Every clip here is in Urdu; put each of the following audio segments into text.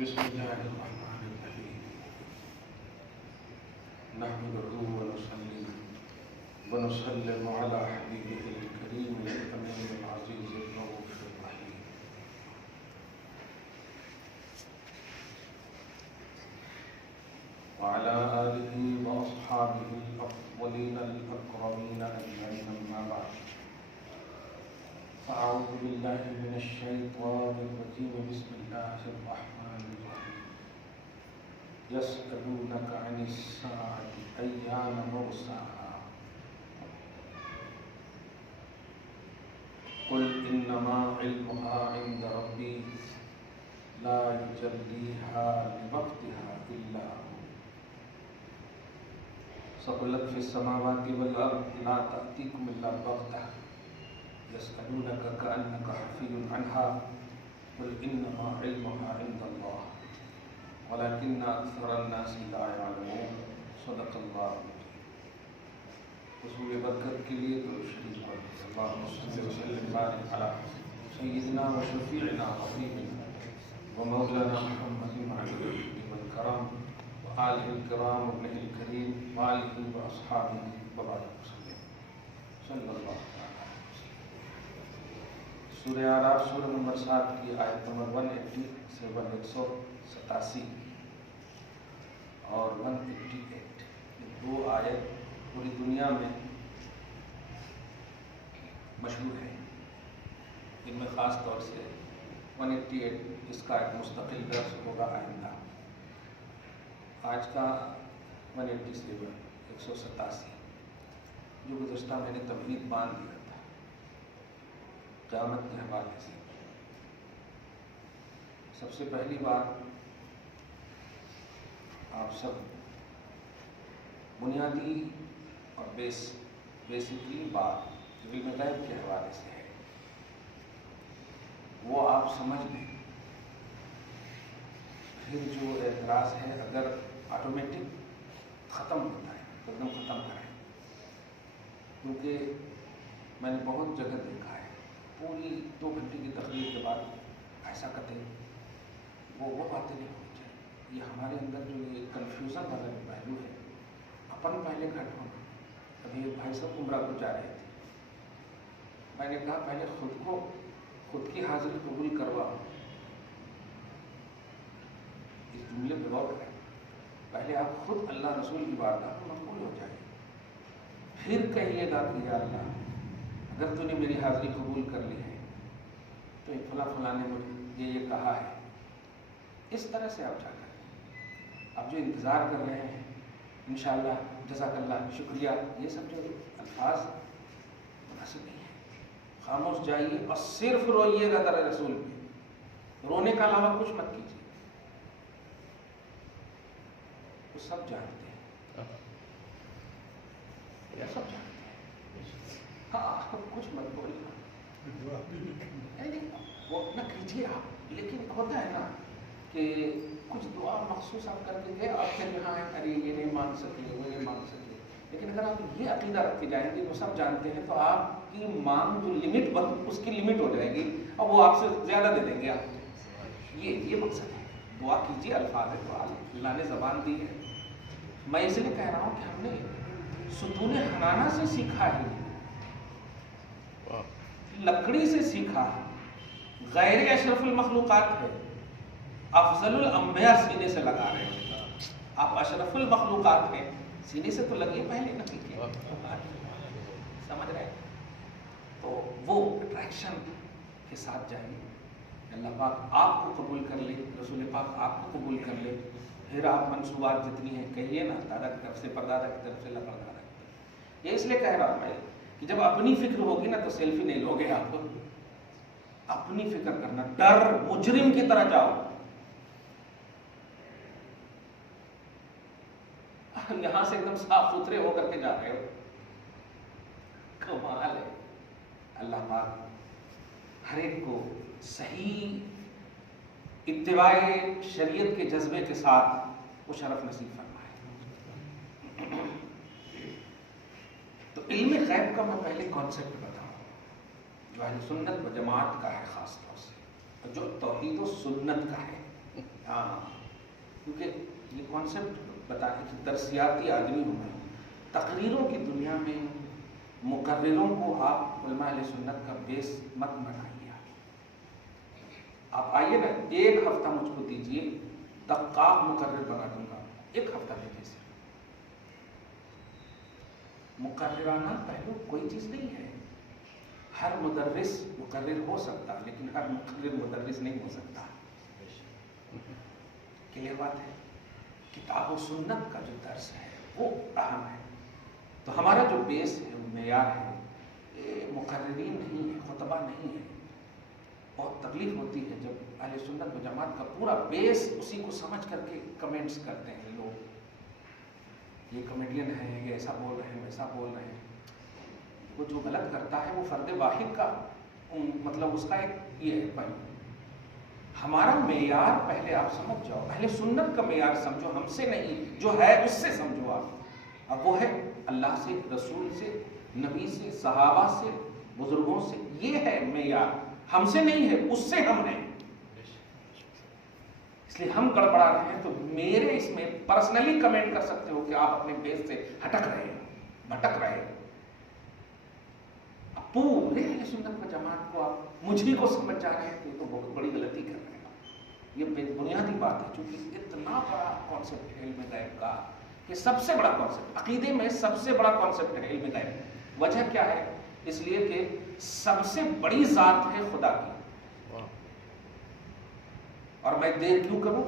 بسم الله الرحمن الرحيم نحمده ونصلي ونسلم على حبيبه الكريم الأمين العزيز الرؤوف الرحيم وعلى آله وأصحابه الأفضلين الأكرمين أجمعين أما بعد فأعوذ بالله من الشيطان الرجيم بسم الله الرحمن الرحيم يسألونك عن الساعة أيان مرساها قل إنما علمها عند ربي لا يجليها لوقتها إلا هو ثقلت في السماوات والأرض لا تأتيكم إلا بغتة يسألونك كأنك حفي عنها قل إنما علمها عند الله ولكن أكثر الناس لا يعلمون صدق الله حصول برکت کے لیے درود شریف پڑھیں اللهم صل وسلم وبارك على سيدنا وشفيعنا وحبيبنا ومولانا محمد وعلى آله الكرام وآله الكرام وابنه الكريم وآله وأصحابه وبارك وسلم صلی اللہ علیہ سورہ اعراف سورہ نمبر 7 کی آیت نمبر 180 سے 187 اور 188 یہ دو آیت پوری دنیا میں مشہور ہیں. ان میں خاص طور سے 188 اس کا ایک مستقل درس ہوگا آئندہ. آج کا 187 187 جو گزشتہ میں نے تمہید باندھ دیا تھا قیامت کے حوالے سے. سب سے پہلی بات آپ سب بنیادی اور بیسکلی بات جو علم غیب کے حوالے سے ہے وہ آپ سمجھ لیں. پھر جو اعتراض ہے اگر آٹومیٹک ختم ہوتا ہے تو ایک دم ختم کریں، کیونکہ میں نے بہت جگہ دیکھا ہے پوری 2 گھنٹے کی تقریر کے بعد ایسا کرتے وہ باتیں نہیں ہونی چاہیے. یہ ہمارے اندر جو یہ کنفیوژن والا جو پہلو ہے اپن پہلے گھٹ ہونا. ابھی ایک بھائی صاحب عمرہ کو جا رہے تھے، میں نے کہا پہلے خود کی حاضری قبول کرواؤ. اس جملے پہ غور کریں. پہلے آپ خود اللہ رسول کی بارگاہ میں مقبول ہو جائیں، پھر کہیے گا کہ یا اللہ اگر تو نے میری حاضری قبول کر لی ہے تو فلاں نے مجھے یہ کہا ہے. اس طرح سے آپ جا کر آپ جو انتظار کر رہے ہیں انشاءاللہ جزاک اللہ شکریہ یہ سب جو الفاظ مناسب نہیں ہیں. خاموش جائیے اور صرف روئیے گا در رسول پہ. رونے کا علاوہ کچھ مت کیجیے. وہ سب جانتے ہیں، سب جانتے ہیں. ہاں کچھ مت بولنا وہ نہ کیجیے آپ. لیکن ہوتا ہے نا کہ کچھ دعا مخصوص آپ کر کے گئے اور پھر یہاں ارے یہ نہیں مانگ سکے وہ نہیں مانگ سکے. لیکن اگر آپ یہ عقیدہ رکھتے جائیں گے وہ سب جانتے ہیں تو آپ کی مانگ جو لمٹ اس کی لمٹ ہو جائے گی اور وہ آپ سے زیادہ دے دیں گے. آپ یہ مقصد ہے. دعا کیجیے، الفاظ ہے تو اللہ نے زبان دی ہے. میں اس لیے کہہ رہا ہوں کہ ہم نے ستون حنانہ سے سیکھا ہے، لکڑی سے سیکھا ہے، غیر اشرف المخلوقات ہے. افضل الانبیاء سینے سے لگا رہے ہیں. آپ اشرف المخلوقات ہیں، سینے سے تو لگیے پہلے نہ سیکھیے. سمجھ رہے ہیں؟ تو وہ اٹریکشن کے ساتھ جائیے. اللہ پاک آپ کو قبول کر لے، رسول پاک آپ کو قبول کر لے. پھر آپ منصوبات جتنی ہیں کہیے نا، دادا کی طرف سے پردادا کی طرف سے لپردادا کی طرف. یہ اس لیے کہہ رہا ہوں میں کہ جب اپنی فکر ہوگی نا تو سیلفی نہیں لوگے. آپ کو اپنی فکر کرنا، ڈر مجرم کی طرح جاؤ. یہاں سے ایک دم صاف ستھرے ہو کر کے جا رہے ہو. کمال ہے. اللہ پاک ہر ایک کو صحیح اتباع شریعت کے جذبے کے ساتھ وہ شرف نصیب فرمائے. تو علم غیب کا میں پہلے کانسیپٹ بتاؤں جو اہل سنت و جماعت کا ہے خاص طور سے، جو توحید و سنت کا ہے. ہاں کیونکہ یہ کانسیپٹ بتا کہ درسیاتی آدمی ہوں میں، تقریروں کی دنیا میں مقرروں کو آپ علماء اہل سنت کا بیس مت بنائیے. آپ آئیے نا، ایک ہفتہ مجھ کو دیجیے، دقاق مقرر بنا دوں گا. ایک ہفتہ دیجیے سر. مقررانہ پہلو کوئی چیز نہیں ہے. ہر مدرس مقرر ہو سکتا لیکن ہر مقرر مدرس نہیں ہو سکتا. کلیئر بات ہے. کتاب و سنت کا جو درس ہے وہ اہم ہے. تو ہمارا جو بیس ہے، معیار ہے، مقررین نہیں ہے، خطبہ نہیں ہے. بہت تکلیف ہوتی ہے جب اہل سنت و جماعت کا پورا بیس اسی کو سمجھ کر کے کمنٹس کرتے ہیں لوگ. یہ کمیڈین ہے، یہ ایسا بول رہے ہیں، ویسا بول رہے ہیں. وہ جو غلط کرتا ہے وہ فرد واحد کا مطلب اس کا ایک یہ ہے پہلو. ہمارا معیار پہلے آپ سمجھ جاؤ. اہل سنت کا معیار سمجھو، ہم سے نہیں، جو ہے اس سے سمجھو آپ. اب وہ ہے اللہ سے، رسول سے، نبی سے، صحابہ سے، بزرگوں سے. یہ ہے معیار، ہم سے نہیں ہے، اس سے ہم ہیں. اس لیے ہم گڑبڑا رہے ہیں تو میرے اس میں پرسنلی کمنٹ کر سکتے ہو کہ آپ اپنے بیس سے ہٹک رہے ہیں، بھٹک رہے ہیں. پورے اہل سنت و جماعت کو آپ مجھ کو سمجھ جا رہے ہیں تو بہت بڑی غلطی کر رہے ہیں. یہ بنیادی بات ہے، چونکہ اتنا بڑا کانسیپٹ ہے علم غیب کا کہ سب سے بڑا کانسیپٹ عقیدے میں سب سے بڑا کانسیپٹ ہے علم غیب. وجہ کیا ہے؟ اس لیے کہ سب سے بڑی ذات ہے خدا کی. اور میں دیر کیوں کروں؟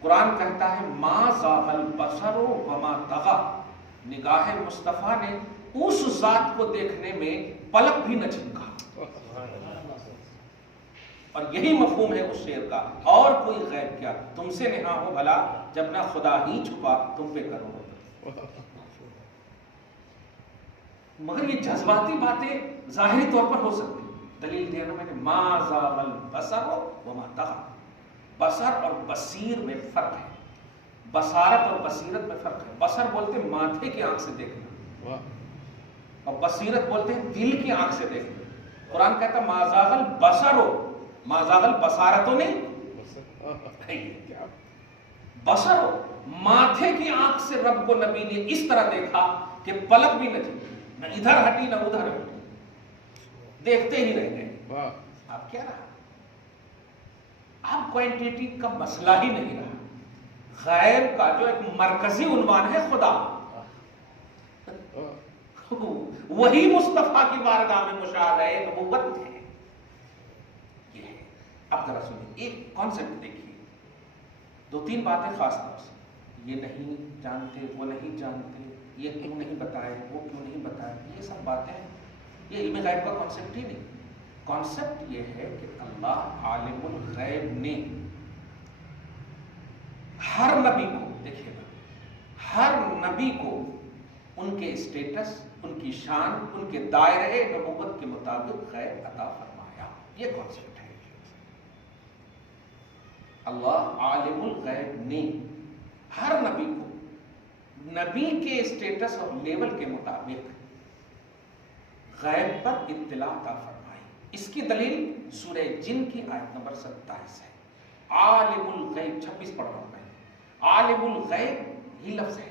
قرآن کہتا ہے ما زاغ البصر وما طغى. نگاہ مصطفیٰ نے اس ذات کو دیکھنے میں پلک بھی نہ جھپکا. اور یہی مفہوم ہے اس شعر کا. اور کوئی غیب کیا تم سے نہا ہو بھلا، جب نہ خدا ہی چھپا تم پہ کرو. مگر یہ جذباتی باتیں ظاہری طور پر ہو سکتی. دلیل دیا نا میں نے، ما زاغ البصر وما طغى. بصر اور بصیر میں فرق ہے. بصارت اور بصیرت میں فرق ہے. بصر بولتے ہیں ماتھے کی آنکھ سے دیکھنا، اور بصیرت بولتے ہیں دل کی آنکھ سے دیکھنا. قرآن کہتا ہے ما زاغ البصر، ما زاغ البصارت نہیں، بصر ماتھے کی آنکھ سے رب کو نبی نے اس طرح دیکھا کہ پلک بھی نہ جھپکی، نہ ادھر ہٹی نہ ادھر ہٹی، دیکھتے ہی رہ گئے. اب کیا رہا؟ اب کوانٹیٹی کا مسئلہ ہی نہیں رہا. غیب کا جو ایک مرکزی عنوان ہے خدا، وہی مصطفیٰ کی بارگاہ میں مشاہدہ نبوت ہے. یہ ہے. اب ذرا سنیں، ایک کانسیپٹ دیکھیے. دو تین باتیں خاص طور سے، یہ نہیں جانتے، وہ نہیں جانتے، یہ کیوں نہیں بتائے، وہ کیوں نہیں بتائے. یہ سب باتیں یہ علم غیب کا کانسیپٹ ہی نہیں. کانسیپٹ یہ ہے کہ اللہ عالم الغیب نے ہر نبی کو، دیکھیے گا، ہر نبی کو ان کے اسٹیٹس، ان کی شان، ان کے دائرے نبوت کے مطابق غیب عطا فرمایا. یہ کانسیپٹ ہے. اللہ عالم الغیب نے ہر نبی کو نبی کے اسٹیٹس اور لیول کے مطابق غیب پر اطلاع عطا فرمائی. اس کی دلیل سورہ جن کی آیت نمبر 27 ہے. عالم الغیب، 26 پڑھ رہا ہوں میں. عالم الغیب یہ لفظ ہے.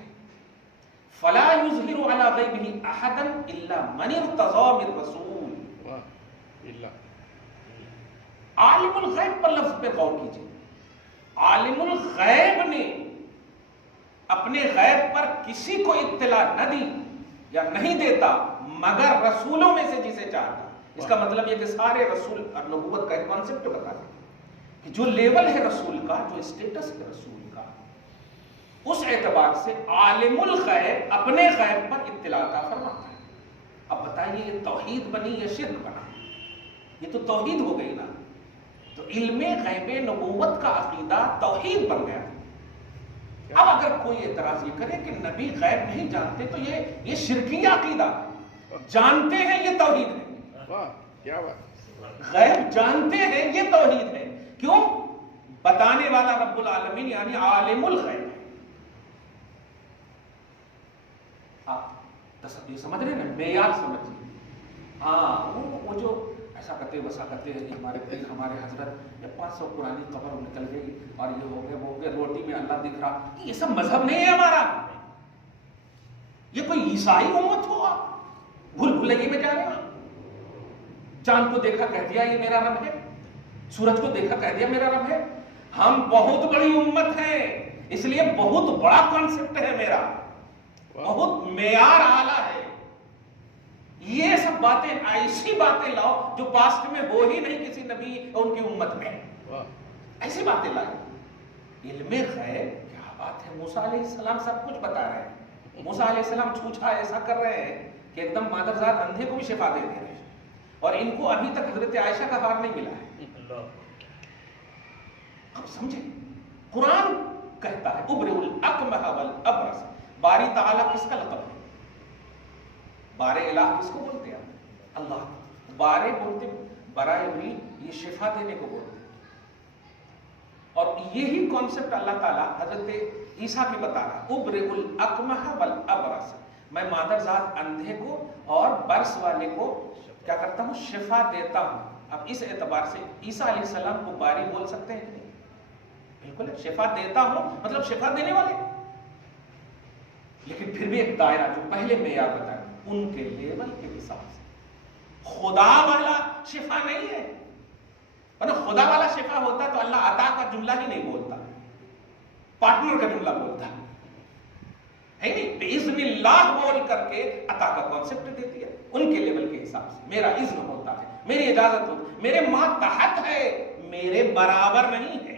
فلا یظہر علی غیبہ احدا الا من ارتضی من رسول. عالم الغیب پر لفظ پہ غور کیجیے. عالم الغیب نے اپنے غیب پر کسی کو اطلاع نہ دی یا نہیں دیتا مگر رسولوں میں سے جسے چاہتا. اس کا مطلب یہ کہ سارے رسول اور نبوت کا ایک کانسیپٹ بتا دیں کہ جو لیول ہے رسول کا، جو اسٹیٹس ہے رسول کا، اس اعتبار سے عالم الغیب اپنے غیب پر اطلاع عطا فرماتا ہے. اب بتائیے یہ توحید بنی یا شرک بنا؟ یہ تو توحید ہو گئی نا. تو علم غیب نبوت کا عقیدہ توحید بن گیا. اب اگر کوئی اعتراض یہ کرے کہ نبی غیب نہیں جانتے تو یہ شرکیہ عقیدہ. جانتے ہیں یہ توحید ہے. کیا بات؟ غیب جانتے ہیں یہ توحید ہے. کیوں؟ بتانے والا رب العالمین یعنی عالم الغیب ہے. آپ یہ سمجھ رہے ہیں نا، معیار سمجھیے. ہاں وہ جو ایسا کرتے ویسا کرتے ہمارے پیر ہمارے حضرت یہ 500 پرانی قبر نکل گئی اور یہ ہو گیا وہ ہو گیا، روٹی میں اللہ دکھ رہا. یہ سب مذہب نہیں ہے ہمارا. یہ کوئی عیسائی امت ہوا، بھول بھلائیے میں جا رہے ہیں. چاند کو دیکھا کہہ دیا یہ میرا رب ہے، سورج کو دیکھا کہہ دیا میرا رب ہے. ہم بہت بڑی امت ہے، اس لیے بہت بڑا کانسیپٹ ہے میرا، بہت معیار اعلیٰ ہے. یہ سب باتیں ایسی باتیں لاؤ جو پاسٹ میں ہو ہی نہیں کسی نبی اور ان کی امت میں. ایسی باتیں لائے. علم غیب کیا بات ہے. موسیٰ علیہ السلام سب کچھ بتا رہے ہیں. موسیٰ علیہ السلام چھوچھا ایسا کر رہے ہیں کہ ایک دم مادرزاد اندھے کو بھی شفا دے دے رہے ہیں، اور ان کو ابھی تک حضرت عائشہ کا ہار نہیں ملا ہے. اب سمجھیں، قرآن کہتا ہے ابرئ الاکمہ والابرص. باری تعالیٰ کس کا لقب ہے؟ بارے الہ کس کو بولتے ہیں؟ اللہ. بارے بولتے برائے ابریل، یہ شفا دینے کو بولتے ہیں. اور یہی کانسیپٹ اللہ تعالیٰ حضرت عیسیٰ کی بتا رہا ہے ابرئ الاکمہ والابرص. میں مادرزاد اندھے کو اور برس والے کو کیا کرتا ہوں؟ شفا دیتا ہوں. اب اس اعتبار سے عیسیٰ علیہ السلام کو باری بول سکتے ہیں کہ نہیں؟ بالکل. شفا دیتا ہوں مطلب شفا دینے والے. لیکن پھر بھی ایک دائرہ جو پہلے معیار بتایا ان کے لیول کے حساب سے. خدا والا شفا نہیں ہے. ورنہ خدا والا شفا ہوتا تو اللہ عطا کا جملہ ہی نہیں بولتا، پارٹنر کا جملہ بولتا ہے نہیں. باذن اللہ بول کر کے عطا کا کانسیپٹ دیتی ہے ان کے لیول کے حساب سے. میرا اذن ہوتا ہے، میری اجازت ہوتی ہے، میرے ماتحت ہے، میرے برابر نہیں ہے.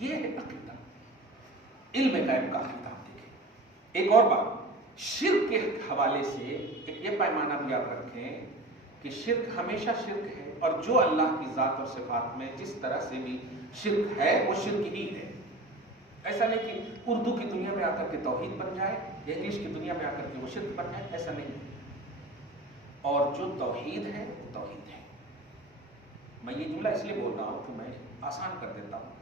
یہ ہے عقیدہ، علم غیب کا عقیدہ. دیکھیں ایک اور بات، شرک کے حوالے سے ایک یہ پیمانہ بھی یاد رکھیں کہ شرک ہمیشہ شرک ہے، اور جو اللہ کی ذات اور صفات میں جس طرح سے بھی شرک ہے وہ شرک ہی ہے. ایسا نہیں کہ اردو کی دنیا میں آ کر کے توحید بن جائے یا انگلش کی دنیا میں آ کر کے وہ شرک بن جائے، ایسا نہیں. اور جو توحید ہے وہ توحید ہے. میں یہ جملہ اس لیے بول رہا ہوں کہ میں آسان کر دیتا ہوں.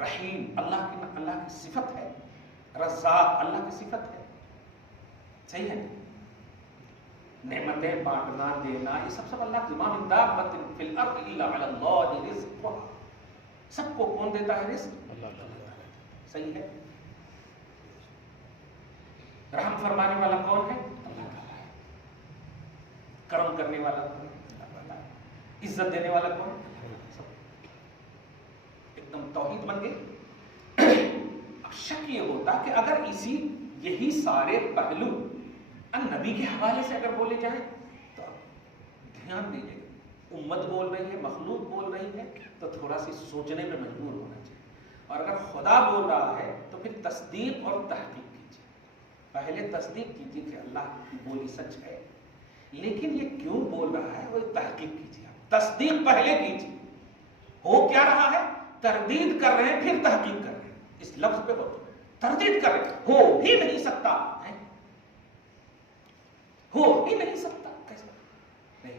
رحیم اللہ کی صفت ہے، رزاق اللہ کی صفت ہے، صحیح ہے. نعمتیں بانٹنا دینا یہ سب اللہ کی. ما من دابۃ فی الارض الا علی اللہ رزقها. سب کو کون دیتا ہے رزق؟ اللہ. صحیح ہے. رحم فرمانے والا کون ہے؟ اللہ تعالیٰ ہے. کرم کرنے والا کون ہے؟ اللہ تعالیٰ ہے. عزت دینے والا کون ہے؟ ایک دم توحید بن گئی. اب شک یہ ہوتا کہ اگر یہی سارے پہلو نبی کے حوالے سے اگر بولے جائیں تو دھیان دیجیے، امت بول رہی ہے، مخلوق بول رہی ہے، تو تھوڑا سی سوچنے میں مجبور ہونا چاہیے. اور اگر خدا بول رہا ہے تو پھر تصدیق اور تحقیق کیجیے. پہلے تصدیق کیجیے کہ اللہ کی بولی سچ ہے، لیکن یہ کیوں بول رہا ہے وہ تحقیق کیجیے. تصدیق پہلے کیجیے. ہو کیا رہا ہے؟ تردید کر رہے ہیں پھر تحقیق کر رہے ہیں. اس لفظ پہ بہت تردید کر رہے ہیں. ہو ہی نہیں سکتا، ہو ہی نہیں سکتا، کیسا نہیں.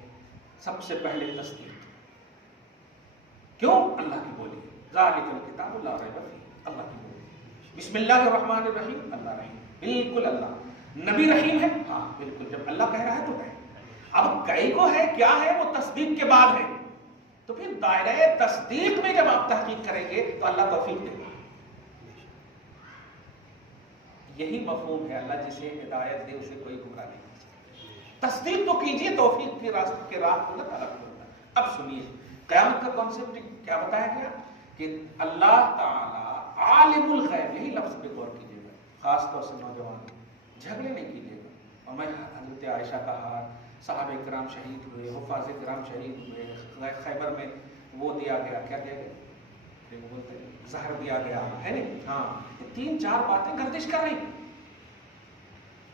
سب سے پہلے تصدیق. کیوں؟ اللہ کی بولی. ذالک الکتاب لا ریب فیہ، اللہ کی بولی. بسم اللہ الرحمن الرحیم، اللہ رحیم. بالکل اللہ. نبی رحیم ہے، ہاں بالکل. جب اللہ کہہ رہا ہے تو ہے. اب کئی کو ہے کیا ہے وہ تصدیق کے بعد ہے. تو پھر دائرہ تصدیق میں جب آپ تحقیق کریں گے تو اللہ توفیق دے گا. یہی مفہوم ہے اللہ جسے ہدایت دے اسے کوئی گمراہ نہیں. تصدیق تو کیجئے، توفیق کے راستے کے راہ کو اللہ الگ ہوتا ہے. اب سنیے قیامت کا کانسیپٹ کیا بتایا گیا کہ اللہ تعالی عالم الغیب. یہی لفظ پہ غور کیجیے گا، خاص طور سے نوجوان. جھگڑے نہیں کیجیے گا. اور میں حضرت عائشہ کا ہار، صحابہ کرام شہید ہوئے، حفاظ کرام شہید ہوئے، خیبر میں وہ دیا گیا، کیا دیا گیا؟ وہ بولتے ہیں زہر دیا گیا ہے نہیں. ہاں یہ 3-4 باتیں گردش کر رہی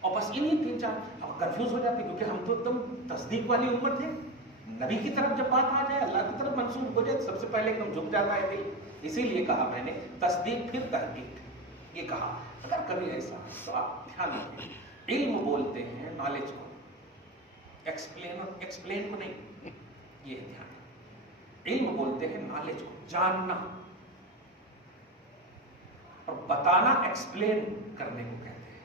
اور بس انہی 3-4 اب کنفیوز ہو جاتے کیونکہ ہم تو ایک دم تصدیق والی امت ہے. نبی کی طرف جب بات آ جائے، اللہ کی طرف منسوب ہو جائے، سب سے پہلے ایک دم جھک جاتا ہے دل. اسی لیے کہا میں نے تصدیق پھر تحقیق. یہ کہا اگر کبھی ایسا تو آپ دھیان رکھیں، علم بولتے ہیں نالج کو، ایکسپلین کو نہیں. یہ دھیان. علم بولتے ہیں نالج کو، جاننا اور بتانا ایکسپلین کرنے کو کہتے ہیں.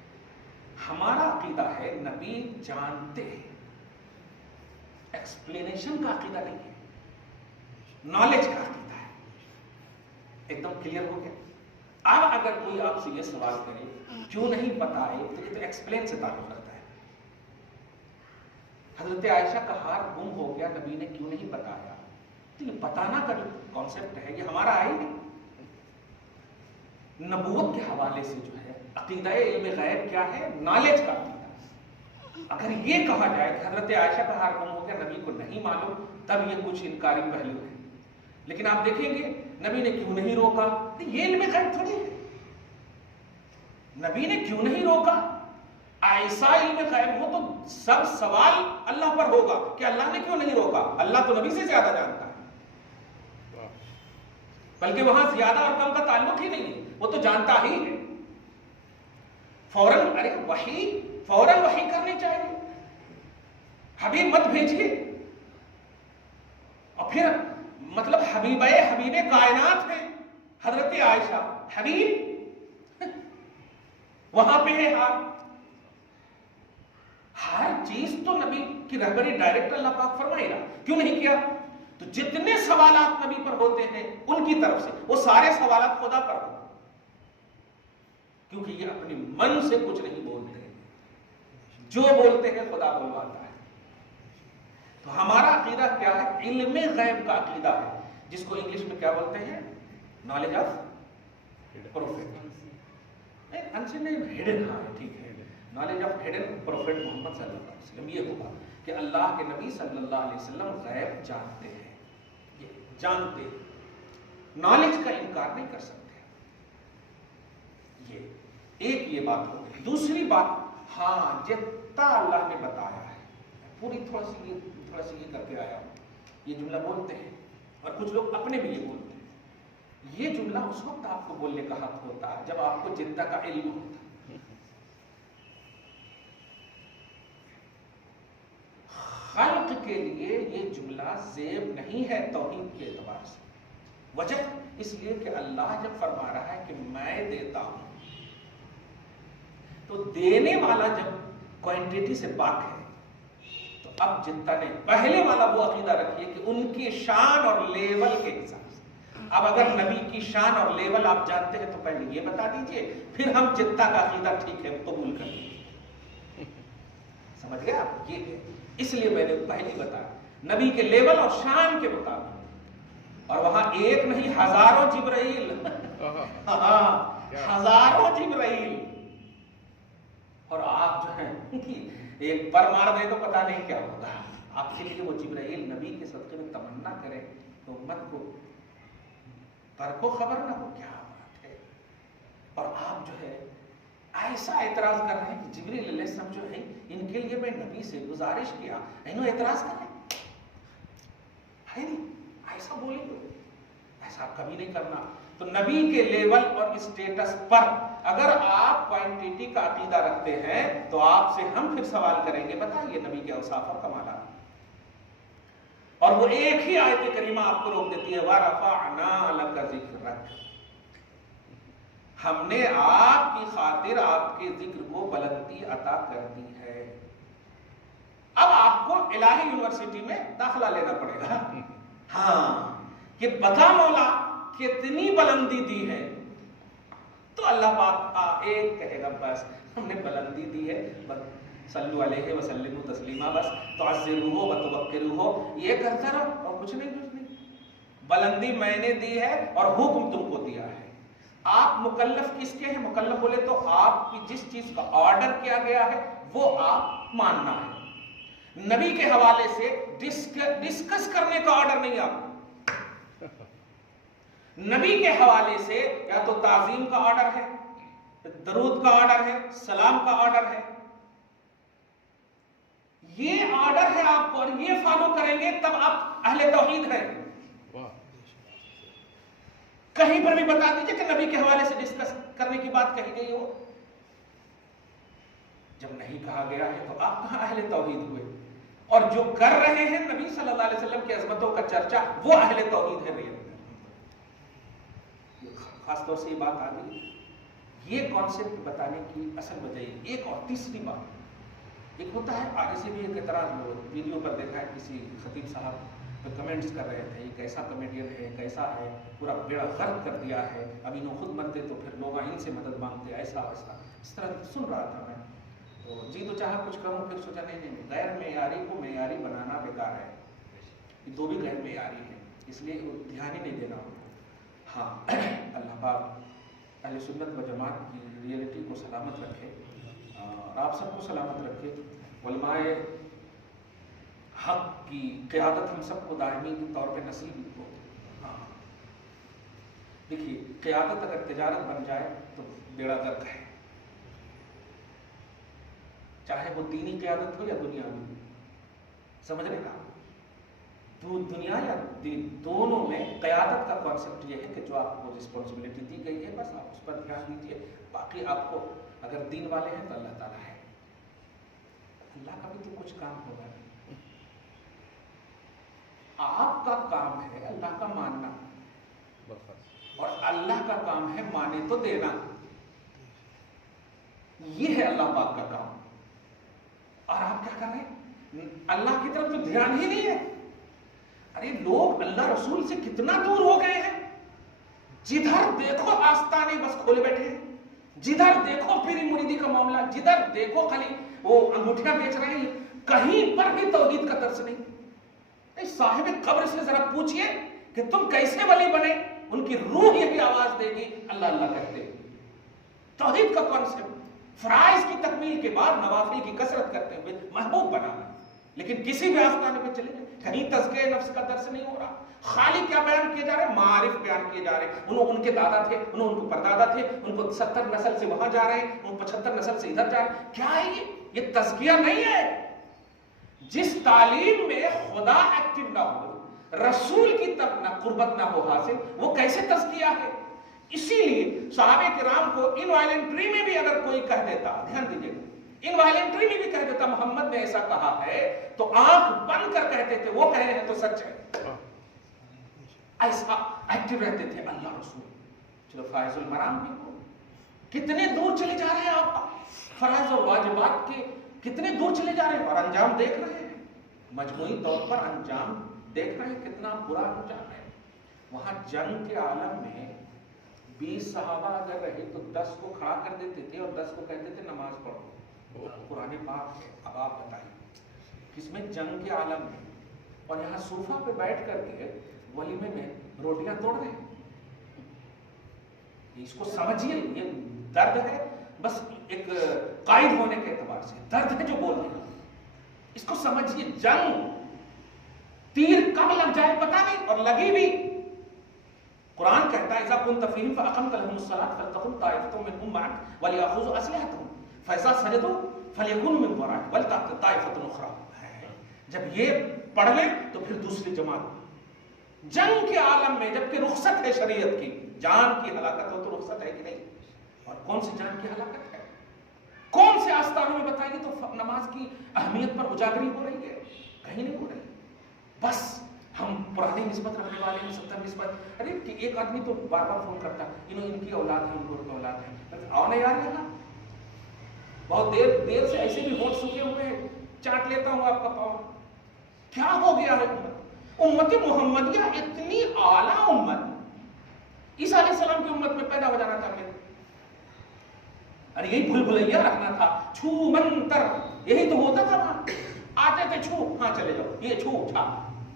ہمارا عقیدہ ہے نبی جانتے ہیں. ایکسپلینیشن کا عقیدہ نہیں ہے, نالج کا عقیدہ ہے. ایک دم کلیئر ہو گیا. اب اگر کوئی آپ سے یہ سوال کرے کیوں نہیں بتائے, تو یہ تو ایکسپلین سے تعلق رکھتا ہے. حضرت عائشہ کا ہار گم ہو گیا, نبی نے کیوں نہیں بتایا؟ تو یہ بتانا کا جو کانسیپٹ ہے یہ ہمارا ہے ہی نہیں. نبوت کے حوالے سے جو ہے عقیدہ علم غیب کیا ہے؟ نالج کا عقیدہ. اگر یہ کہا جائے کہ حضرت عائشہ کا ہار گم ہو گیا, نبی کو نہیں معلوم, تب یہ کچھ انکاری پہلو ہے. لیکن آپ دیکھیں گے نبی نے کیوں نہیں روکا, یہ علم غیب تھوڑی ہے. نبی نے کیوں نہیں روکا؟ ایسا علم غیب ہو تو سب سوال اللہ پر ہوگا کہ اللہ نے کیوں نہیں روکا. اللہ تو نبی سے زیادہ جانتا ہے, بلکہ وہاں زیادہ اور کم کا تعلق ہی نہیں ہے, وہ تو جانتا ہی ہے. فوراً فوراً وحی کرنی چاہیے, حبیب مت بھیجیے. اور پھر مطلب حبیب کائنات ہے حضرت عائشہ, حبیب وہاں پہ ہے. ہر چیز تو نبی کی رہبری ڈائریکٹ اللہ پاک فرمائے گا, کیوں نہیں کیا؟ تو جتنے سوالات نبی پر ہوتے ہیں ان کی طرف سے وہ سارے سوالات خدا پر ہوتے ہیں, کیونکہ یہ اپنی من سے کچھ نہیں بولتے, جو بولتے ہیں خدا بلواتا ہے. تو ہمارا عقیدہ کیا ہے؟ علم غیب کا عقیدہ ہے, جس کو انگلش میں کیا بولتے ہیں؟ Knowledge of prophet. ہڈن, ہاں ٹھیک ہے, نالج آف ہڈن پروفیٹ محمد صلی اللہ علیہ وسلم. یہ ہوگا کہ اللہ کے نبی صلی اللہ علیہ وسلم غیب جانتے ہیں, یہ جانتے ہیں, نالج کا انکار نہیں کر سکتے. یہ بات ہو گئی. دوسری بات, ہاں جتنا اللہ نے بتایا ہے, پوری تھوڑا سی یہ کر کے آیا ہوں. یہ جملہ بولتے ہیں اور کچھ لوگ اپنے بھی یہ بولتے ہیں. یہ جملہ اس وقت آپ کو بولنے کا حق ہوتا ہے جب آپ کو جتنا کا علم ہوتا ہے. خلق کے لیے یہ جملہ زیب نہیں ہے توحید کے اعتبار سے. وجہ اس لیے کہ اللہ جب فرما رہا ہے کہ میں دیتا ہوں, تو دینے والا جب کوانٹٹی سے پاک ہے, تو اب جتنا نہیں, پہلے والا وہ عقیدہ رکھیے کہ ان کی شان اور لیول کے حساب سے. اب اگر نبی کی شان اور لیول آپ جانتے ہیں تو پہلے یہ بتا دیجئے, پھر ہم جتنا کا عقیدہ ٹھیک ہے قبول کر لیجیے. سمجھ گئے آپ؟ یہ ہے. اس لیے میں نے پہلے بتایا نبی کے لیول اور شان کے مطابق, اور وہاں ایک نہیں ہزاروں جبرائیل, ہزاروں جبرائیل. اور آپ جو ہیں ایک پر مار دے تو پتا نہیں کیا ہوگا. آپ کے لیے وہ جبرائیل نبی کے صدقے میں تمنا کرے تو امت کو پر کو خبر نہ ہو, کیا بات ہے. اور آپ جو ہے ایسا اعتراض کر رہے ہیں کہ جبریل علیہ السلام جو ہے ان کے لیے میں نبی سے گزارش کیا, انہوں اعتراض کر رہے ہیں نہیں, ایسا بولیں گے, ایسا کبھی نہیں کرنا. تو نبی کے لیول اور اسٹیٹس پر اگر آپ کوانٹٹی کا عقیدہ رکھتے ہیں تو آپ سے ہم پھر سوال کریں گے بتائیے نبی کے اوصاف اور کمالات. اور وہ ایک ہی آیت کریمہ آپ کو روک دیتی ہے, وَرَفَعْنَا لَكَ ذِكْرَكَ, ہم نے آپ کی خاطر آپ کے ذکر کو بلندی عطا کر دی ہے. اب آپ کو الہی یونیورسٹی میں داخلہ لینا پڑے گا. ہاں کہ بتا مولا کتنی بلندی دی ہے, تو اللہ پاک ایک کہے گا بس ہم نے بلندی دی ہے, صلو علیہ وسلم تسلیما, بس تعزروہ وتوقروہ, یہ کرتا رہو اور کچھ نہیں. بلندی میں نے دی ہے اور حکم تم کو دیا ہے. آپ مکلف کس کے ہیں؟ مکلف بولے تو آپ کی جس چیز کا آرڈر کیا گیا ہے وہ آپ ماننا ہے. نبی کے حوالے سے ڈسکس کرنے کا آرڈر نہیں آپ. نبی کے حوالے سے یا تو تعظیم کا آرڈر ہے, درود کا آرڈر ہے, سلام کا آرڈر ہے. یہ آرڈر ہے آپ کو, اور یہ فالو کریں گے تب آپ اہل توحید ہیں. کہیں پر بھی بتا دیجئے کہ نبی کے حوالے سے ڈسکس کرنے کی بات کہی گئی ہو. جب نہیں کہا گیا ہے تو آپ کہاں اہل توحید ہوئے؟ اور جو کر رہے ہیں نبی صلی اللہ علیہ وسلم کی عظمتوں کا چرچا, وہ اہل توحید ہے. خاص طور سے یہ بات آ گئی, یہ کانسیپٹ بتانے کی اصل وجہ. ایک اور تیسری بات, ایک ہوتا ہے آگے سے بھی ایک اعتراض ویڈیو پر دیکھا ہے کسی خطیب صاحب پہ کمنٹس کر رہے تھے، یہ کیسا کمیڈین ہے، کیسا ہے، پورا بیڑا غرق کر دیا ہے، اب انہوں خود مرتے تو پھر لوگ ان سے مدد مانگتے، ایسا ویسا، اس طرح سن رہا تھا میں تو جی تو چاہا کچھ کروں، پھر سوچا نہیں غیر معیاری کو معیاری بنانا بیکار ہے، یہ دو بھی غیر معیاری ہیں، اس لیے دھیان ہی نہیں دینا ہوگا۔ ہاں اللہ پاک اہل سنت و جماعت کی ریئلٹی کو سلامت رکھے اور آپ سب کو سلامت رکھے، علماء حق کی قیادت ہم سب کو دائمی طور پہ نصیب ہو۔ ہاں دیکھیے قیادت اگر تجارت بن جائے تو بیڑا غرق ہے، چاہے وہ دینی قیادت ہو یا دنیاوی، سمجھ رہے نا، دنیا یا دین دونوں میں قیادت کا کانسیپٹ یہ ہے کہ جو آپ کو رسپانسبلٹی دی گئی ہے بس آپ اس پر دھیان دیجیے، باقی آپ کو اگر دین والے ہیں تو اللہ تعالیٰ ہے، اللہ کا بھی تو کچھ کام ہوگا، آپ کا کام ہے اللہ کا ماننا اور اللہ کا کام ہے مانے تو دینا، یہ ہے اللہ پاک کا کام، اور آپ کیا کر رہے ہیں؟ اللہ کی طرف تو دھیان ہی نہیں ہے۔ ارے لوگ اللہ رسول سے کتنا دور ہو گئے ہیں، جدھر دیکھو آستانے بس کھولے بیٹھے ہیں، جدھر دیکھو پیری مریدی کا معاملہ، جدھر دیکھو خالی وہ انگوٹھیاں بیچ رہے ہیں، کہیں پر بھی توحید کا درس نہیں۔ صاحب قبر سے ذرا پوچھئے کہ تم کیسے ولی بنے، ان کی روح یہی آواز دے گی اللہ اللہ کہتے۔ توحید کا کانسیپٹ فرائض کی تکمیل کے بعد نوافل کی کثرت کرتے ہوئے محبوب بنانا، لیکن کسی بھی آستانے پہ چلے گئے کہیں تزکیہ نفس کا درس نہیں ہو رہا، خالی کیا بیان کیے جا رہے ہیں؟ معارف بیان کیے جا رہے ہیں، ان کے دادا تھے، ان کے پردادا تھے، ان کو 70 نسل سے وہاں جا رہے ہیں، ان 75 نسل سے ادھر جا رہے ہیں، کیا ہے یہ تزکیہ نہیں ہے۔ جس تعلیم میں خدا ایکٹیو نہ ہو، رسول کی طرف نہ قربت نہ ہو حاصل، وہ کیسے تزکیہ ہے؟ اسی لیے صحابہ کرام کو انوائلنٹری میں بھی اگر کوئی کہہ دیتا، دھیان دیجیے گا، انوائلنٹری میں بھی کہہ دیتا محمد نے ایسا کہا ہے تو آنکھ بند کر کہتے تھے وہ کہہ رہے ہیں تو سچ ہے، ایسا ایکٹیو رہتے تھے اللہ رسول۔ چلو فائز المرام بھی ہو، کتنے دور چلے جا رہے ہیں آپ فرائض اور واجبات کے، کتنے دور چلے جا رہے ہیں اور انجام دیکھ رہے ہیں، مجموعی طور پر انجام دیکھ رہے ہیں، کتنا برا انجام ہے۔ وہاں جنگ کے عالم میں 20 صحابہ اگر رہے تو 10 کو کھڑا کر دیتے تھے اور 10 کو کہتے تھے نماز پڑھو، قرآن پاک ہے۔ اب آپ بتائیں کس میں جنگ کے عالم میں، اور یہاں صوفہ پہ بیٹھ کر کے ولیمے میں روٹیاں توڑ رہے ہیں، اس کو سمجھیے، یہ درد ہے، بس ایک قائد ہونے کے اعتبار سے درد ہے جو بول رہے ہیں، اس کو سمجھیے۔ جنگ تیر کب لگ جائے پتہ نہیں، اور لگی بھی۔ قرآن کہتا ہے اذا كنت فيهم فاقمت لهم الصلاة فلتقم طائفة منهم معك وليأخذوا أسلحتهم فإذا سجدوا فليكونوا من ورائك ولتأت طائفة أخرى۔ جب یہ پڑھ لیں تو پھر دوسری جماعت۔ جنگ کے عالم میں جبکہ رخصت ہے شریعت کی، جان کی ہلاکت ہو تو رخصت ہے کہ نہیں؟ اور کون سی جان کی ہلاکت ہے؟ کون سے آستانوں میں بتائیے تو نماز کی اہمیت پر اجاگری ہو رہی ہے؟ کہیں نہیں ہو رہی۔ بس ہم پرانی نسبت رکھنے والے ہیں، 70 نسبت، ارے ایک آدمی تو بار بار فون کرتا ہے ان کی اولاد ہے، ان کو اولاد ہے، آؤ نا یار یہاں، بہت دیر سے ایسے بھی ہوٹ سکے ہوئے ہیں، چاٹ لیتا ہوں آپ کا پاؤں۔ کیا ہو گیا ہے امت محمدیہ؟ اتنی اعلیٰ امت، عیسیٰ علیہ السلام کی امت میں پیدا ہو جانا چاہتے ہیں۔ ارے یہی بھول بھلیا رکھنا تھا، چھو منتر یہی تو ہوتا تھا وہاں، آتے تھے چھو، ہاں چلے جاؤ، یہ چھو چھا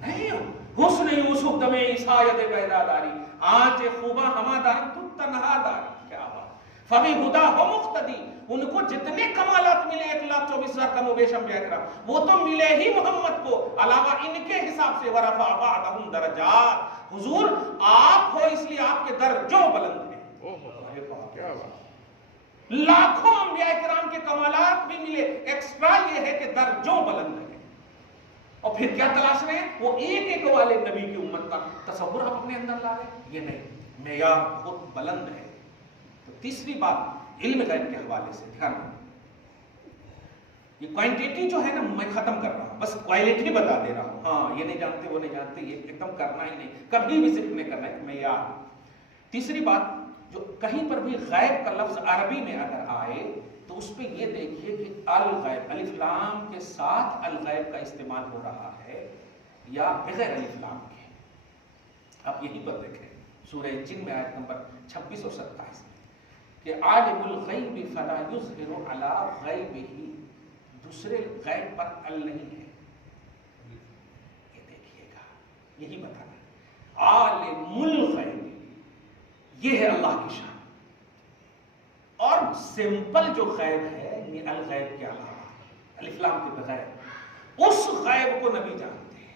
نہیں۔ حسن یوسف دمے عیسیٰ ید بیدا داری، آنچ خوبہ ہما داری تو تنہا داری۔ کیا بات، فبی ہدا ہو مقتدی، ان کو جتنے کمالات ملے 1,24,000 کم و بیش انبیاء کرام، وہ تو ملے ہی محمد کو، علاوہ ان کے حساب سے ورفع بعضهم درجات۔ حضور آپ ہو اس لیے آپ کے درجوں بلند ہیں۔ کیا بات، لاکھوں انبیاء کرام کے کمالات بھی ملے، ایکسٹرا یہ ہے کہ درجوں بلند ہیں۔ اور پھر کیا تلاش رہے ہیں؟ وہ ایک ایک والے نبی کی امت کا تصور آپ اپنے اندر لا رہے ہیں، یہ نہیں، معیار بہت بلند ہے۔ تو تیسری بات علم غیب کے حوالے سے دھیان رکھیں، یہ کوانٹیٹی جو ہے نا میں ختم کر رہا ہوں، بس کوالٹی بتا دے رہا ہوں، ہاں یہ نہیں جانتے وہ نہیں جانتے، یہ ایک دم کرنا ہی نہیں، کبھی بھی ذکر نہیں کرنا ہے، معیار۔ تیسری بات، جو کہیں پر بھی غیب کا لفظ عربی میں اگر آئے تو اس پہ یہ دیکھیے کہ الغیب الف لام کے ساتھ الغیب کا استعمال ہو رہا ہے یا بغیر الف لام کے. آپ یہیں پر دیکھیں سورہ جن میں آیت نمبر 26 اور 27 میں کہ عالم الغیب فلا یظہر علی غیبہ، دوسرے غیب پر ال نہیں ہے. یہ دیکھیے گا، یہی بتانا عالم الغیب یہ ہے اللہ کی شان. اور سمپل جو غیب ہے یہ الغیب کے علاوہ الف لام کے بغیر اس غیب کو نبی جانتے ہیں.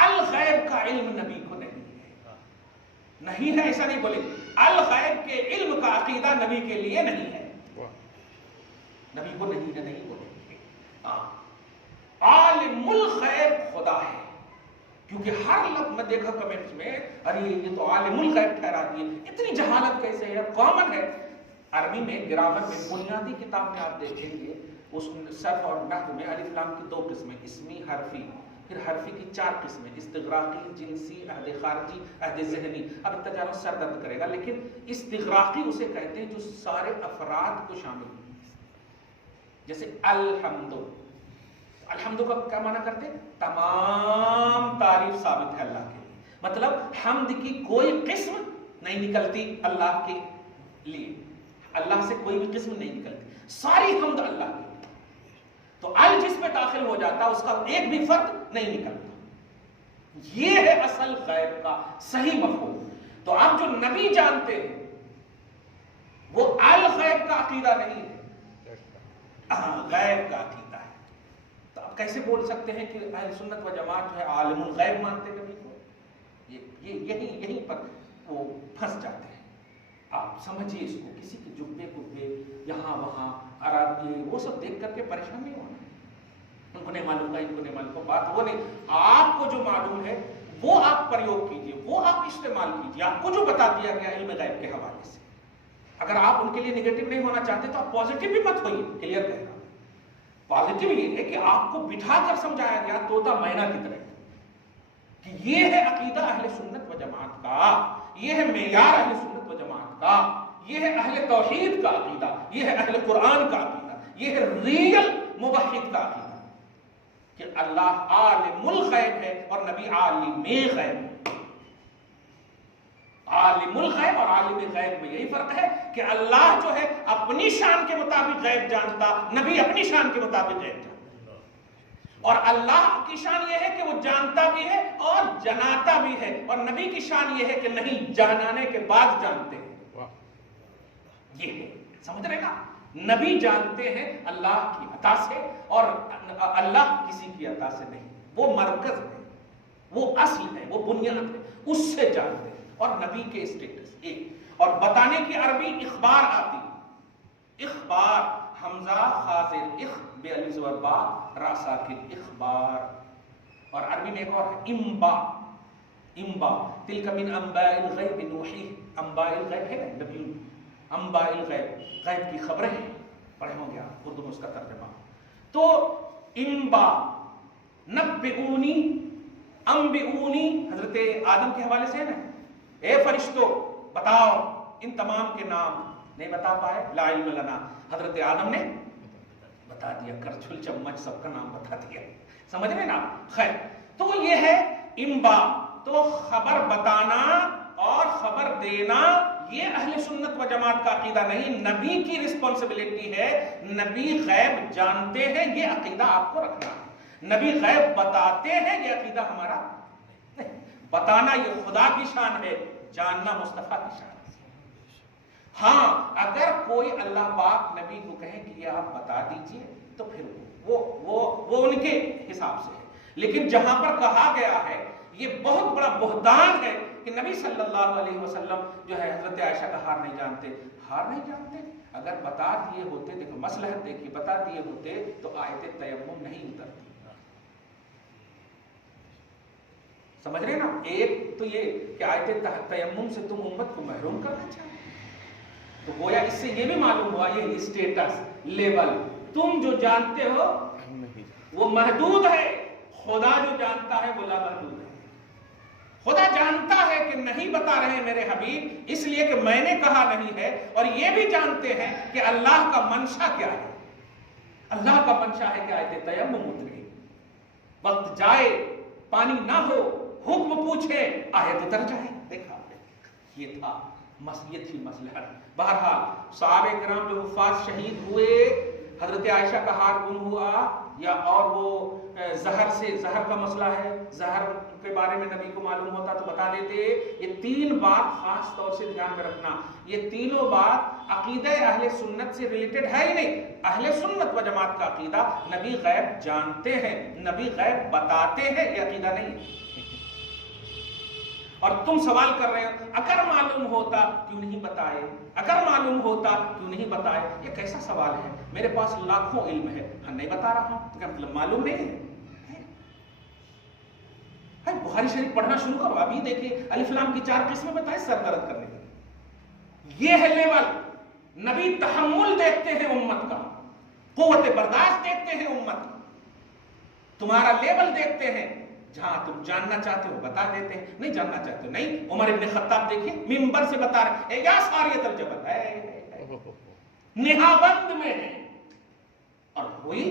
الغیب کا علم نبی کو نہیں ہے ایسا نہیں بولے. الغیب کے علم کا عقیدہ نبی کے لیے نہیں ہے، نبی کو نہیں ہے نہیں بولے. عالم الغیب خدا ہے، کیونکہ ہر لفظ میں دیکھا کمنٹس میں ارے یہ تو عالم الغیب ٹھہرا دیے، اتنی جہالت کیسے ہے؟ کامن ہے عربی میں گرامر میں بنیادی کتاب میں آپ دیکھیں گے اس صرف اور نحو میں الف لام کی 2 قسمیں، اسمی حرفی، پھر حرفی کی 4 قسمیں، استغراقی، جنسی، عہد خارجی، عہد ذہنی. اب اتنا سر درد کرے گا لیکن استغراقی اسے کہتے ہیں جو سارے افراد کو شامل ہیں. جیسے الحمد، الحمد کا کیا معنی کرتے ہیں؟ تمام تعریف ثابت ہے اللہ کے لیے. مطلب حمد کی کوئی قسم نہیں نکلتی اللہ کے لیے، اللہ سے کوئی بھی قسم نہیں نکلتی، ساری حمد اللہ کی. تو ال جس میں داخل ہو جاتا اس کا ایک بھی فرق نہیں نکلتا. یہ ہے اصل غیب کا صحیح مفہوم. تو اب جو نبی جانتے ہیں وہ الغیب کا عقیدہ نہیں ہے، غیب کا عقیدہ ہے. تو اب کیسے بول سکتے ہیں کہ اہل سنت و جماعت جو ہے عالم الغیب مانتے نبی کو؟ یہیں پر وہ پھنس جاتے ہیں. آپ سمجھیے اس کو، کسی کے جبے کبے یہاں وہاں عرب یہ وہ سب دیکھ کر کے پریشان نہیں ہونا. ان کو نہیں معلوم کا، ان کو نہیں معلوم کا، بات وہ نہیں. آپ کو جو معلوم ہے وہ آپ پریوگ کیجئے، وہ آپ استعمال کیجئے. آپ کو جو بتا دیا گیا علم غیب کے حوالے سے، اگر آپ ان کے لیے نگیٹو نہیں ہونا چاہتے تو آپ پازیٹیو بھی مت ہوئیے. کلیئر کہہ رہا ہوں. پازیٹیو یہ ہے کہ آپ کو بٹھا کر سمجھایا گیا طوطا مینا کی طرح کہ یہ ہے عقیدہ اہل سنت و جماعت کا، یہ ہے معیار اہل سنت و جماعت کا، یہ ہے اہل توحید کا عقیدہ، یہ ہے اہل قرآن کا عقیدہ، یہ ہے ریل موحد کا عقیدہ کہ اللہ عالم الغیب ہے اور نبی عالم غیب ہے. عالم الغیب اور عالم غیب میں یہی فرق ہے کہ اللہ جو ہے اپنی شان کے مطابق غیب جانتا، نبی اپنی شان کے مطابق غیب جانتا. اور اللہ کی شان یہ ہے کہ وہ جانتا بھی ہے اور جاناتا بھی ہے، اور نبی کی شان یہ ہے کہ نہیں جانانے کے بعد جانتے ہیں. یہ ہے، سمجھ رہے نا؟ نبی جانتے ہیں اللہ کی عطا سے اور اللہ کسی کی عطا سے نہیں. وہ مرکز ہے، وہ اصل ہے، وہ بنیاد ہے، اس سے جانتے ہیں. اور نبی کے اسٹیٹس ایک، اور بتانے کی عربی اخبار آتی، اخبار، حمزہ خاصر، اخ بے الف زبر با را ساکن، اخبار. اور عربی میں ایک اور ہے امبا، امبا، تلک من انباء الغیب نوحیہ. انباء الغیب ہے نا نبی، انباء الغیب غیب کی خبریں ہیں، پڑھے ہوں گے آپ اردو میں اس کا ترجمہ. تو امبا، نبئونی، انبئونی حضرت آدم کے حوالے سے ہے نا، اے فرشتوں بتاؤ. ان تمام کے نام نہیں بتا پائے، لا علم لنا. حضرت آدم نے بتا دیا، کرچھل چمچ سب کا نام بتا دیا. سمجھ رہے نا؟ خیر، تو یہ ہے امبا. تو خبر بتانا اور خبر دینا یہ اہل سنت و جماعت کا عقیدہ نہیں، نبی کی رسپانسبلٹی ہے. نبی غیب جانتے ہیں، یہ عقیدہ آپ کو رکھنا ہے. نبی غیب بتاتے ہیں، یہ عقیدہ ہمارا نہیں. بتانا یہ خدا کی شان ہے، جاننا مصطفیٰ کی شان ہے. ہاں اگر کوئی اللہ پاک نبی کو کہے کہ یہ آپ بتا دیجئے تو پھر وہ ان کے حساب سے ہے. لیکن جہاں پر کہا گیا ہے یہ بہت بڑا بہتان ہے کہ نبی صلی اللہ علیہ وسلم جو ہے حضرت عائشہ کا ہار نہیں جانتے. ہار نہیں جانتے؟ اگر بتا دیے ہوتے، دیکھو مصلحت دیکھیے، بتا دیے ہوتے تو آیت تیمم نہیں اترتی. سمجھ رہے نا؟ ایک تو یہ کہ آیت تیمم سے تم امت کو محروم کرنا چاہتے، تو گویا اس سے یہ بھی معلوم ہوا یہ اسٹیٹس لیول تم جو جانتے ہو وہ محدود ہے، خدا جو جانتا ہے وہ لا محدود ہے. خدا جانتا ہے کہ نہیں بتا رہے میرے حبیب اس لیے کہ میں نے کہا نہیں ہے، اور یہ بھی جانتے ہیں کہ اللہ کا منشا کیا ہے۔ اللہ کا منشا ہے کہ آیت تیمم اترے، وقت جائے، پانی نہ ہو، حکم پوچھے، آیت اتر جائے۔ دیکھا یہ تھا، یہ تھی مصلحت۔ بہرحال صحابہ کرام جو حفاظ شہید ہوئے، حضرت عائشہ کا ہار گم ہوا، یا اور وہ زہر کا مسئلہ ہے، زہر کے بارے میں نبی کو معلوم ہوتا تو بتا دیتے۔ یہ تین بات خاص طور سے دھیان میں رکھنا، یہ تینوں بات عقیدہ اہل سنت سے ریلیٹڈ ہے ہی نہیں۔ اہل سنت و جماعت کا عقیدہ نبی غیب جانتے ہیں، نبی غیب بتاتے ہیں، یہ عقیدہ نہیں ہے۔ اور تم سوال کر رہے ہو اگر معلوم ہوتا کیوں نہیں بتائے، اگر معلوم ہوتا کیوں نہیں بتائے، یہ کیسا سوال ہے؟ میرے پاس لاکھوں علم ہے، نہیں بتا رہا ہوں، تو کیا مطلب معلوم نہیں ہے؟ بخاری شریف پڑھنا شروع کرو، ابھی دیکھیں الف لام کی 4 قسمیں بتائیں سر درد کرنے کی۔ یہ ہے لیول۔ نبی تحمل دیکھتے ہیں امت کا، قوت برداشت دیکھتے ہیں امت کا، تمہارا لیول دیکھتے ہیں۔ جہاں تم جاننا چاہتے ہو بتا دیتے ہیں، نہیں جاننا چاہتے ہو نہیں۔ عمر ابن خطاب دیکھیں منبر سے بتا رہے ہیں، یا ساریت الجبل ہے، نہاوند میں ہے، اور ہوئی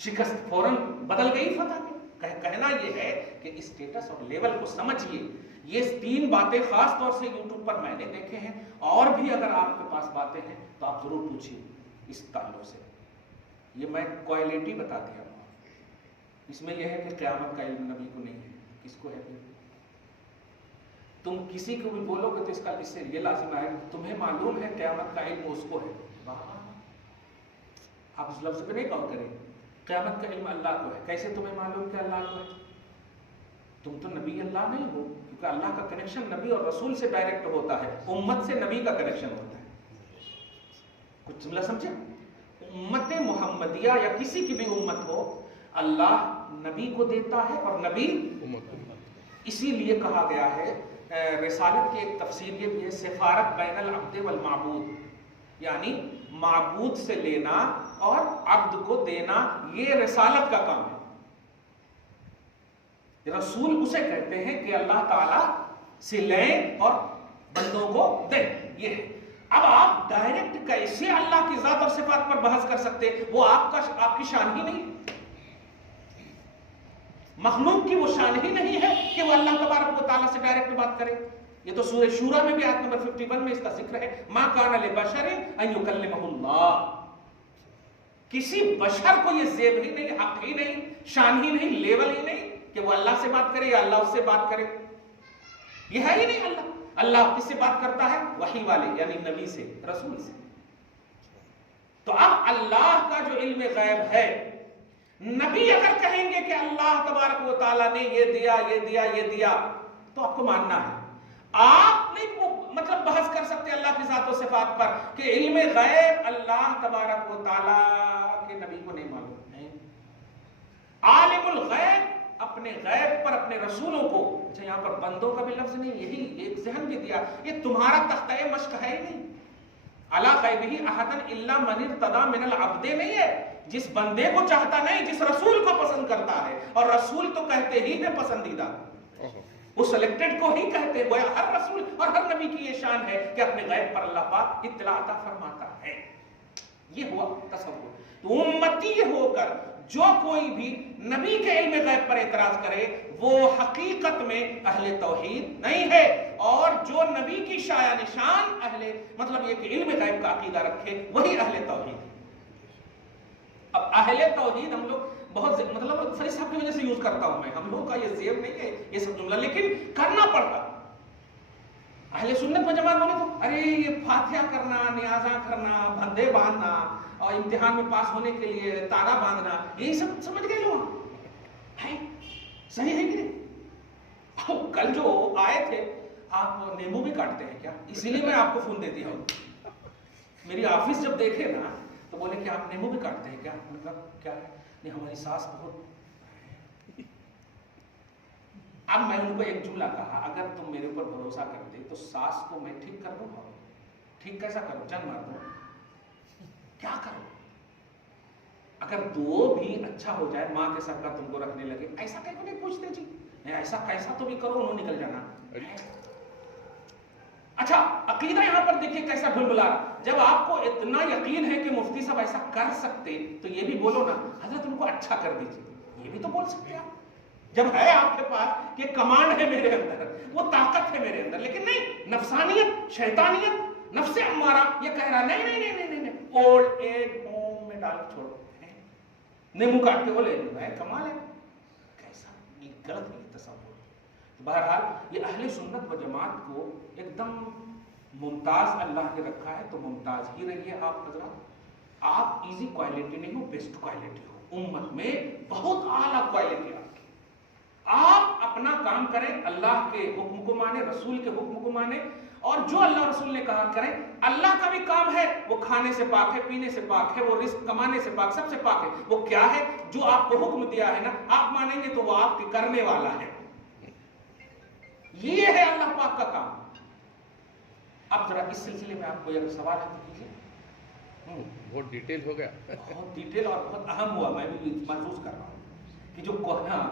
شکست، فوراً بدل گئی فتح میں۔ کہنا یہ ہے کہ اسٹیٹس اور لیول کو سمجھیے۔ یہ 3 باتیں خاص طور سے یوٹیوب پر میں نے دیکھے ہیں، اور بھی اگر آپ کے پاس باتیں ہیں تو آپ ضرور پوچھیے اس تعلق سے۔ یہ میں کوالٹی بتا دیا، اس میں یہ ہے کہ قیامت کا علم نبی کو نہیں ہے، کس کو ہے؟ تم کسی کو بھی بولو گے تو اس کا اس سے یہ لازم آئے کہ تمہیں معلوم ہے قیامت کا علم اس کو ہے۔ آپ اس لفظ پہ نہیں غور کریں، قیامت کا علم اللہ کو ہے۔ کیسے تمہیں معلوم کہ اللہ کو ہے؟ تم تو نبی اللہ نہیں ہو، کیونکہ اللہ کا کنیکشن نبی اور رسول سے ڈائریکٹ ہوتا ہے، امت سے نبی کا کنیکشن ہوتا ہے۔ کچھ جملہ سمجھے؟ امت محمدیہ یا کسی کی بھی امت ہو، اللہ نبی کو دیتا ہے اور نبی اسی لیے کہا گیا ہے، رسالت کی ایک تفسیر یہ بھی ہے، سفارت بین العبد والمعبود، یعنی معبود سے لینا اور عبد کو دینا، یہ رسالت کا کام ہے۔ رسول اسے کہتے ہیں کہ اللہ تعالیٰ سے لیں اور بندوں کو دیں، یہ ہے۔ اب آپ ڈائریکٹ کیسے اللہ کی ذات اور صفات پر بحث کر سکتے؟ وہ آپ کی شان ہی نہیں، مخلوق کی وہ شان ہی نہیں ہے کہ وہ اللہ تبارک و تعالیٰ سے ڈائریکٹ بات کرے۔ یہ تو سورہ شورى میں بھی آیت نمبر 51 میں اس کا ذکر ہے، ما کان لبشر ان یکلمہ اللہ۔ کسی بشر کو یہ زیب ہی نہیں، حق ہی نہیں، شان ہی نہیں، لیول ہی نہیں کہ وہ اللہ سے بات کرے یا اللہ اس سے بات کرے، یہ ہے ہی نہیں۔ اللہ کس سے بات کرتا ہے؟ وحی والے یعنی نبی سے، رسول سے۔ تو اب اللہ کا جو علم غیب ہے، نبی اگر کہیں گے کہ اللہ تبارک و تعالیٰ نے یہ دیا یہ دیا یہ دیا، تو آپ کو ماننا ہے۔ آپ نہیں مطلب بحث کر سکتے اللہ کی ذات و صفات پر کہ علم غیب اللہ تبارک و تعالیٰ کے نبی کو نہیں معلوم، نہیں۔ عالم الغیب اپنے غیب پر اپنے رسولوں کو، اچھا یہاں پر بندوں کا بھی لفظ نہیں، یہی ایک ذہن بھی دیا، یہ تمہارا تختہ مشق ہے ہی نہیں۔ علی غیبہ احدا الا من ارتضی من العبد نہیں ہے، جس بندے کو چاہتا نہیں، جس رسول کو پسند کرتا ہے، اور رسول تو کہتے ہی ہے پسندیدہ، وہ سلیکٹڈ کو ہی کہتے ہیں۔ گویا ہر رسول اور ہر نبی کی یہ شان ہے کہ اپنے غیب پر اللہ پاک اطلاع عطا فرماتا ہے۔ یہ ہوا تصور۔ تو امتی ہو کر جو کوئی بھی نبی کے علم غیب پر اعتراض کرے وہ حقیقت میں اہل توحید نہیں ہے، اور جو نبی کی شایع نشان مطلب یہ کہ علم غیب کا عقیدہ رکھے وہی اہل توحید ہے۔ اب اہل توحید ہم لوگ بہت مطلب فری صاحب کی وجہ سے یوز کرتا ہوں میں، ہم لوگوں کا یہ زیب نہیں ہے یہ سب جملہ، لیکن کرنا پڑتا۔ اہل سنت و جماعت بولے تو ارے یہ فاتحہ کرنا، نیازاں کرنا، بندے باندھنا، اور امتحان میں پاس ہونے کے لیے تارا باندھنا، یہی سب سمجھ گئے لوگ ہے، صحیح ہے کہ نہیں؟ کل جو آئے تھے، آپ نیمبو بھی کاٹتے ہیں کیا؟ اسی لیے میں آپ کو فون دے دیا ہوں۔ میری آفس جب دیکھے نا تو بولے کہ آپ نیمبو بھی کاٹتے ہیں کیا؟ میں نے کہا کیا ہے؟ نہیں ہماری ساس بہت۔ اب میں ان کو ایک جملہ کہا، اگر تم میرے اوپر بھروسہ کرتے تو ساس کو میں ٹھیک کر دوں، ٹھیک کیسا کروں؟ جن مار دوں، کیا کرو؟ اگر دو بھی اچھا ہو جائے، ماں کے سر کا تم کو رکھنے لگے، ایسا کہیں کو نہیں پوچھتے جی، نہیں ایسا کیسا تو بھی کرو انہوں نکل جانا. اچھا عقیدہ یہاں پر دیکھیے کیسا ڈھلملا. جب آپ کو اتنا یقین ہے کہ مفتی صاحب ایسا کر سکتے تو یہ بھی بولو نا حضرت ان کو اچھا کر دیجیے, یہ بھی تو بول سکتے آپ. جب ہے آپ کے پاس کہ کمانڈ ہے میرے اندر, وہ طاقت ہے میرے اندر, لیکن نہیں, نفسانیت, شیطانیت, نفس امارہ یہ کہہ رہا نہیں نہیں نہیں نہیں نہیں, اولڈ ایج ہوم میں ڈال چھوڑو, نیمو کاٹ کے وہ لے لوں ہے, کمال ہے. کیسا غلط ہے تصور. بہرحال یہ اہل سنت و جماعت کو ایک دم ممتاز اللہ نے رکھا ہے, تو ممتاز ہی رہیے آپ حضرات. آپ ایزی کوالٹی نہیں ہو, بیسٹ کوالٹی ہو. امت میں بہت اعلیٰ کوالٹی آپ کی. آپ اپنا کام کریں, اللہ کے حکم کو مانیں, رسول کے حکم کو مانیں, اور جو اللہ رسول نے کہا کریں. اللہ کا بھی کام ہے, وہ کھانے سے پاک ہے, پینے سے پاک ہے, وہ رزق کمانے سے پاک, سب سے پاک ہے. وہ کیا ہے جو آپ کو حکم دیا ہے نا, آپ مانیں گے تو وہ آپ کے کرنے والا ہے. یہ ہے اللہ پاک کا کام. اب ذرا اس سلسلے میں آپ کو اگر سوال ہے تو کیجیے. بہت ڈیٹیل ہو گیا, بہت ڈیٹیل اور بہت اہم ہوا, میں بھی محسوس کر رہا ہوں کہ جو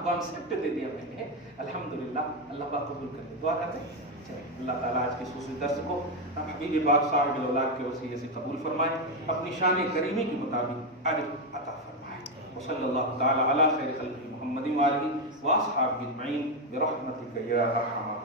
کانسیپٹ دے دیا میں نے, الحمدللہ اللہ پاک قبول کر لے. دعا کرتے ہیں چلیں, اللہ تعالیٰ آج کے خصوصی درس کو حبیب پاک صاحب الاولاد کے وسیلے سے قبول فرمائے, اپنی شان کریمی کے مطابق اجر عطا فرمائے. وصلی اللہ تعالیٰ علی خیر خلقہ محمد وآلہ واصحابہ اجمعین برحمتک یا ارحم